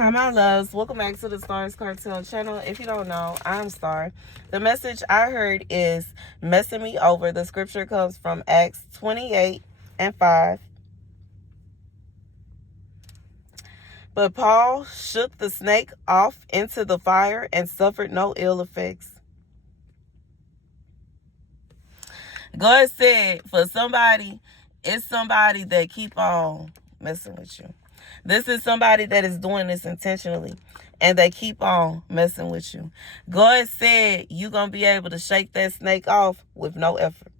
Hi, my loves. Welcome back to the Starscartel channel. If you don't know, I'm Star. The message I heard is messing me over. The scripture comes from Acts 28:5. But Paul shook the snake off into the fire and suffered no ill effects. God said for somebody, it's somebody that keep on messing with you. This is somebody that is doing this intentionally, and they keep on messing with you. God said you're going to be able to shake that snake off with no effort.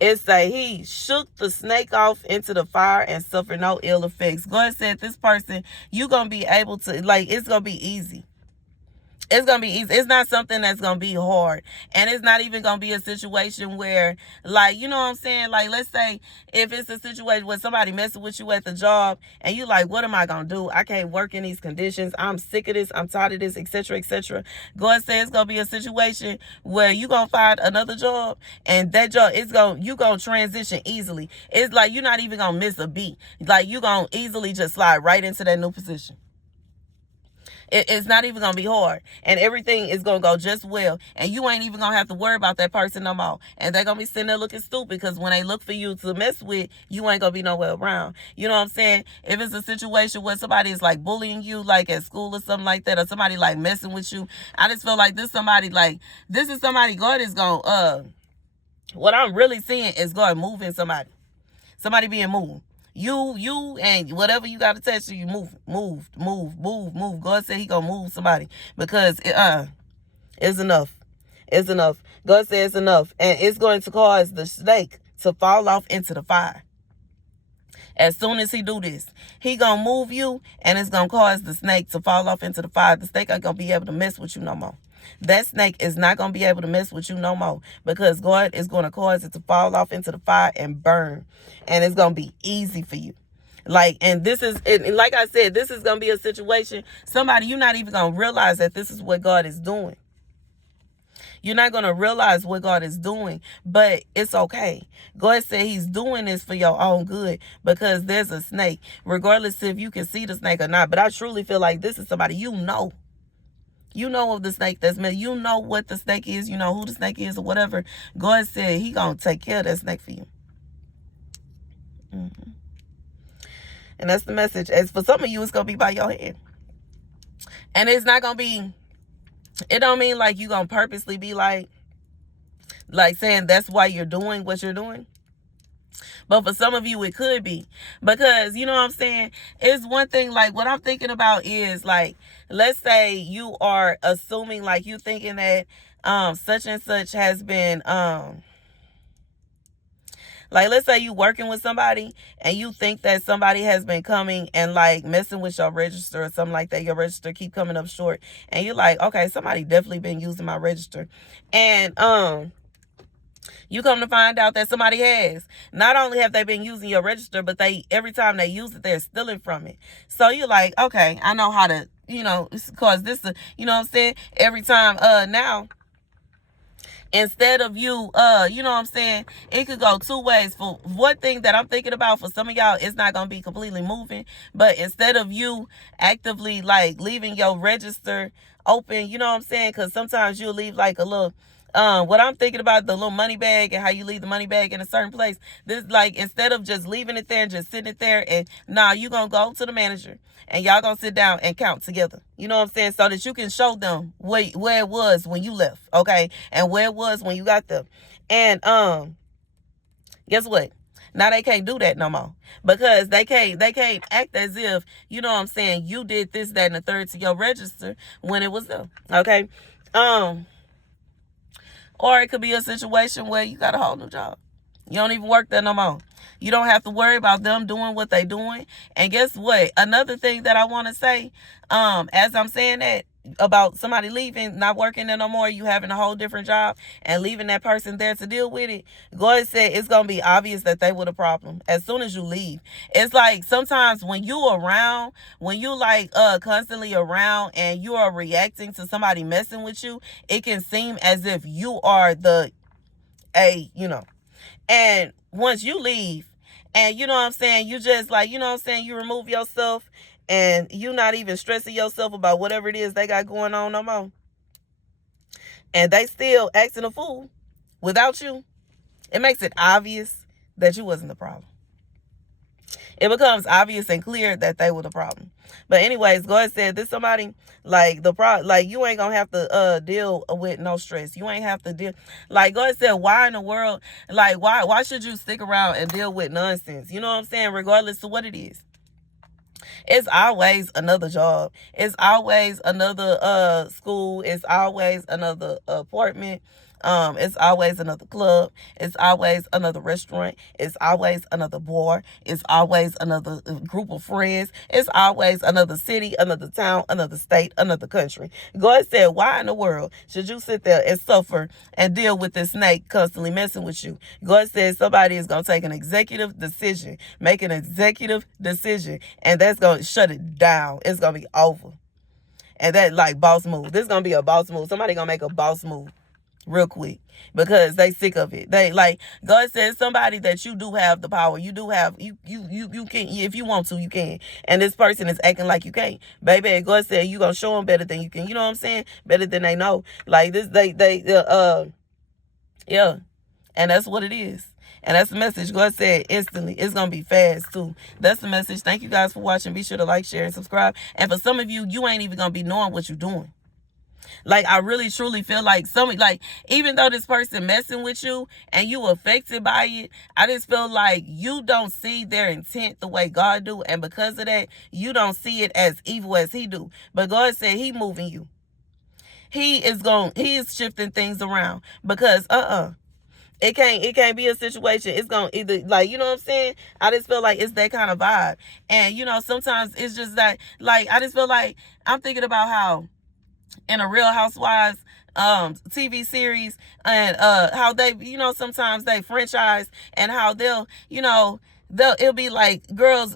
It's like he shook the snake off into the fire and suffered no ill effects. God said this person, you're going to be able to, it's going to be easy. It's going to be easy. It's not something that's going to be hard. And it's not even going to be a situation where, you know what I'm saying? Let's say if it's a situation where somebody messing with you at the job and you like, what am I going to do? I can't work in these conditions. I'm sick of this. I'm tired of this, etc., etc. God says it's going to be a situation where you're going to find another job, and that job, you're going to transition easily. It's like you're not even going to miss a beat. You're going to easily just slide right into that new position. It's not even going to be hard. And everything is going to go just well. And you ain't even going to have to worry about that person no more. And they're going to be sitting there looking stupid because when they look for you to mess with, you ain't going to be nowhere around. You know what I'm saying? If it's a situation where somebody is bullying you at school or something like that, or somebody messing with you, I just feel like this is somebody God is going what I'm really seeing is God moving somebody. Somebody being moved. You and whatever you got to touch, you move. God said he gonna move somebody because it's enough. It's enough. God says it's enough, and it's going to cause the snake to fall off into the fire. As soon as he do this, he gonna move you, and it's gonna cause the snake to fall off into the fire. The snake ain't gonna be able to mess with you no more. That snake is not going to be able to mess with you no more because God is going to cause it to fall off into the fire and burn. And it's going to be easy for you. And this is, like I said, this is going to be a situation, somebody, you're not even going to realize that this is what God is doing. You're not going to realize what God is doing, but it's okay. God said he's doing this for your own good because there's a snake, regardless if you can see the snake or not. But I truly feel like this is somebody you know. You know of the snake that's meant. You know what the snake is. You know who the snake is or whatever. God said he going to take care of that snake for you. Mm-hmm. And that's the message. As for some of you, it's going to be by your head. And it's not going to be, it don't mean you going to purposely be saying that's why you're doing what you're doing. But for some of you, it could be. Because, you know what I'm saying? It's one thing, what I'm thinking about is, let's say you are assuming, you thinking that such and such has been, let's say you working with somebody and you think that somebody has been coming and messing with your register or something like that. Your register keep coming up short. And you're like, okay, somebody definitely been using my register. And, you come to find out that somebody has. Not only have they been using your register, but every time they use it, they're stealing from it. So you're like, okay, I know how to, cause this, you know what I'm saying? Every time, now, instead of you, you know what I'm saying? It could go two ways. For one thing that I'm thinking about for some of y'all, it's not going to be completely moving. But instead of you actively leaving your register open, you know what I'm saying? Because sometimes you'll leave a little, what I'm thinking about, the little money bag and how you leave the money bag in a certain place. This, instead of just leaving it there and just sitting it there, and you going to go to the manager and y'all going to sit down and count together. You know what I'm saying? So that you can show them where it was when you left. Okay. And where it was when you got there. And, guess what? Now they can't do that no more because they can't act as if, you know what I'm saying, you did this, that, and the third to your register when it was them. Okay. Or it could be a situation where you got a whole new job. You don't even work there no more. You don't have to worry about them doing what they doing. And guess what? Another thing that I want to say, as I'm saying that about somebody leaving, not working there no more, you having a whole different job and leaving that person there to deal with it. God said it's going to be obvious that they were the problem as soon as you leave. It's sometimes when you around, when you constantly around and you are reacting to somebody messing with you, it can seem as if you are and once you leave, and you know what I'm saying, you just you know what I'm saying, you remove yourself and you not even stressing yourself about whatever it is they got going on no more, and they still acting a fool without you, it makes it obvious that you wasn't the problem. It becomes obvious and clear that they were the problem. But anyways, God said this somebody like like you ain't gonna have to deal with no stress. You ain't have to deal, like God said, why in the world, like why should you stick around and deal with nonsense? You know what I'm saying? Regardless of what it is. It's always another job. It's always another school. It's always another apartment. It's always another club. It's always another restaurant. It's always another bar. It's always another group of friends. It's always another city, another town, another state, another country. God said, why in the world should you sit there and suffer and deal with this snake constantly messing with you? God said somebody is going to take an executive decision, make an executive decision, and that's going to shut it down. It's going to be over. And that, like, boss move. This is going to be a boss move. Somebody going to make a boss move real quick because they sick of it. They, like, God says somebody that you do have the power. You do have, you can, if you want to, you can. And this person is acting like you can't. Baby, God said you gonna show them better than you can. You know what I'm saying? Better than they know. Like this, yeah. And that's what it is. And that's the message. God said instantly. It's going to be fast, too. That's the message. Thank you guys for watching. Be sure to like, share, and subscribe. And for some of you, you ain't even going to be knowing what you're doing. Like, I really, truly feel like even though this person messing with you and you affected by it, I just feel like you don't see their intent the way God do. And because of that, you don't see it as evil as he do. But God said he moving you. He is shifting things around because, it can't be a situation. It's gonna either, like, you know what I'm saying? I just feel like it's that kind of vibe. And, you know, sometimes it's just that, like, I just feel like I'm thinking about how in a Real Housewives TV series and how they, you know, sometimes they franchise and how it'll be like girls,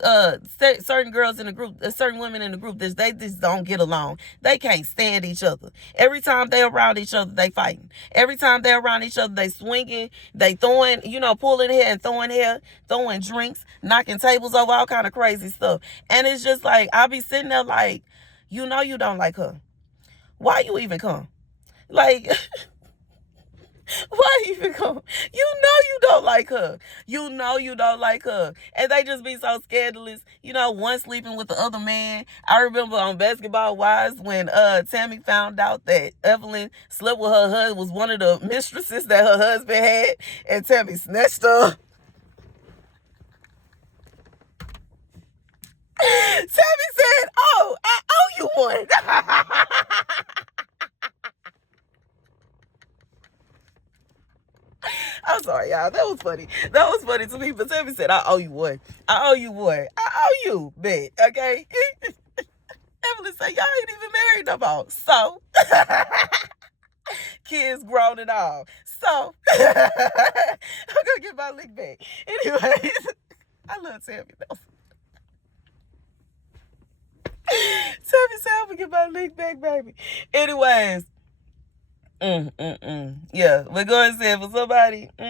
certain girls in the group, certain women in the group, they just don't get along. They can't stand each other. Every time they're around each other, they fighting. Every time they're around each other, they swinging, they throwing, pulling hair and throwing drinks, knocking tables over, all kind of crazy stuff. And it's just like, I'll be sitting there like, you don't like her. Why you even come? Like, why even come? You don't like her. You don't like her. And they just be so scandalous. One sleeping with the other man. I remember on Basketball Wives when Tammy found out that Evelyn slept with her husband, was one of the mistresses that her husband had, and Tammy snatched her. Tammy said, "Oh, I owe you one." I'm sorry, y'all. That was funny. That was funny to me. But Tammy said, "I owe you one. I owe you one. I owe you, bet." Okay. Evelyn said, "Y'all ain't even married no more. So, kids grown and all. So, I'm gonna get my lick back." Anyways, I love Tammy though. Tammy said, "I'm gonna get my lick back, baby." Anyways. Yeah, but go ahead and say for somebody, go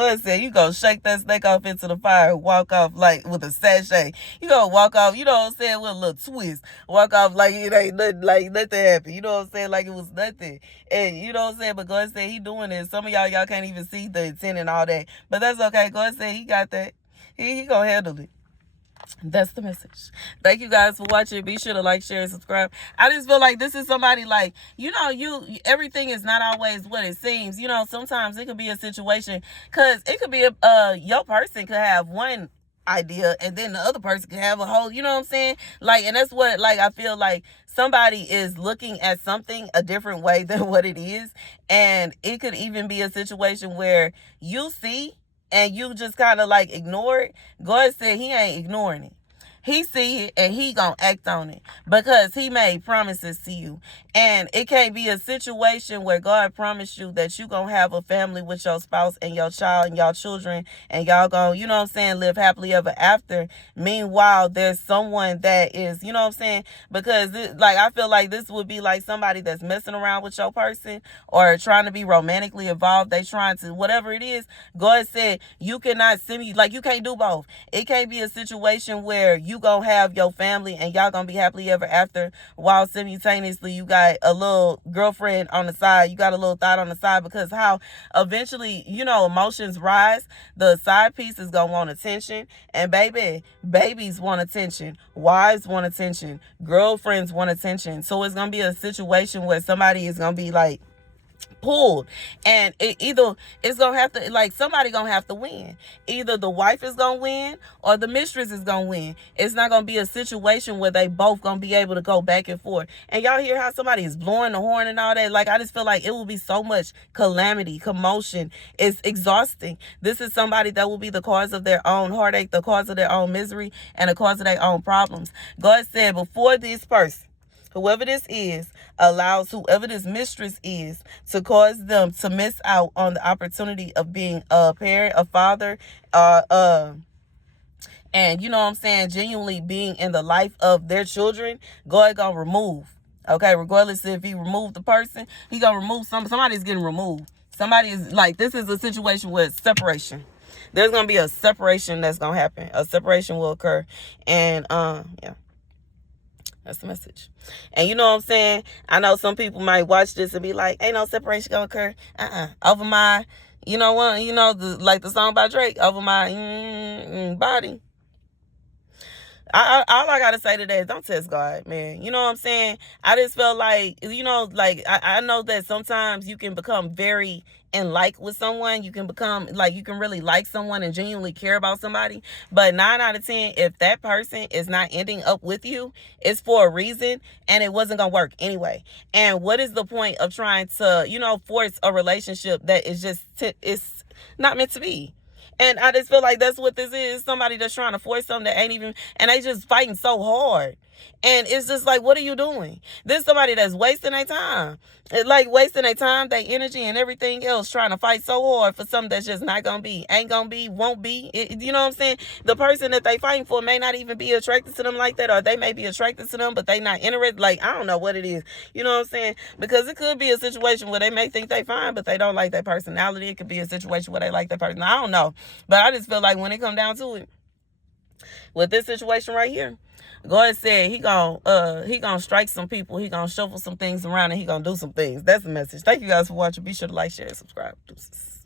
ahead and say you gonna shake that snake off into the fire and walk off like with a sachet. You gonna walk off, you know what I'm saying, with a little twist. Walk off like it ain't nothing, like nothing happened. You know what I'm saying, like it was nothing. And you know what I'm saying, but go ahead and say he doing this. Some of y'all can't even see the intent and all that. But that's okay. Go ahead and say he got that. He gonna handle it. That's the message. Thank you guys for watching. Be sure to like, share, and subscribe. I just feel like this is somebody like, everything is not always what it seems. Sometimes it could be a situation, because it could be your person could have one idea and then the other person could have a whole, you know what I'm saying? Like, and that's what, like, I feel like somebody is looking at something a different way than what it is. And it could even be a situation where you see and you just kind of like ignore it. God said he ain't ignoring it. He see it and he gonna act on it because he made promises to you. And it can't be a situation where God promised you that you gonna have a family with your spouse and your child and your children, and y'all gonna, you know what I'm saying, live happily ever after. Meanwhile, there's someone that is, you know what I'm saying, because like, I feel like this would be like somebody that's messing around with your person or trying to be romantically involved. They trying to, whatever it is. God said you cannot like, you can't do both. It can't be a situation where you gonna have your family and y'all gonna be happily ever after while simultaneously you got a little girlfriend on the side, you got a little thought on the side, because how eventually, you know, emotions rise. The side piece is gonna want attention, and babies want attention, wives want attention, girlfriends want attention. So it's gonna be a situation where somebody is gonna be like pulled, and it's gonna have to, like, somebody gonna have to win. Either the wife is gonna win or the mistress is gonna win. It's not gonna be a situation where they both gonna be able to go back and forth. And y'all hear how somebody is blowing the horn and all that. Like, I just feel like it will be so much calamity, commotion. It's exhausting. This is somebody that will be the cause of their own heartache, the cause of their own misery, and the cause of their own problems. God said before this person, whoever this is, allows whoever this mistress is to cause them to miss out on the opportunity of being a parent, a father, and, you know what I'm saying, genuinely being in the life of their children. God gonna remove. Okay, regardless if he removed the person, he gonna remove somebody's getting removed. Somebody is like, this is a situation with separation. There's gonna be a separation that's gonna happen. A separation will occur. And yeah. That's the message. And you know what I'm saying? I know some people might watch this and be like, ain't no separation gonna occur. Over my, you know what, you know, like the song by Drake, over my body. All I gotta say today is don't test God, man. You know what I'm saying? I just felt like, you know, like, I know that sometimes you can become very in like with someone. You can become like, you can really like someone and genuinely care about somebody. But 9 out of 10, if that person is not ending up with you, it's for a reason, and it wasn't gonna work anyway. And what is the point of trying to, you know, force a relationship that is just it's not meant to be? And I just feel like that's what this is. Somebody that's trying to force something that ain't even, and they just fighting so hard. And it's just like, what are you doing? This is somebody that's wasting their time. It's like wasting their time, their energy, and everything else, trying to fight so hard for something that's just not going to be, ain't going to be, won't be. You know what I'm saying? The person that they fighting for may not even be attracted to them like that, or they may be attracted to them, but they not interested. Like, I don't know what it is. You know what I'm saying? Because it could be a situation where they may think they fine, but they don't like their personality. It could be a situation where they like their person. I don't know. But I just feel like when it come down to it, with this situation right here, God said he gonna strike some people, he gonna shuffle some things around, and he gonna do some things. That's the message. Thank you guys for watching. Be sure to like, share, and subscribe. Deuces.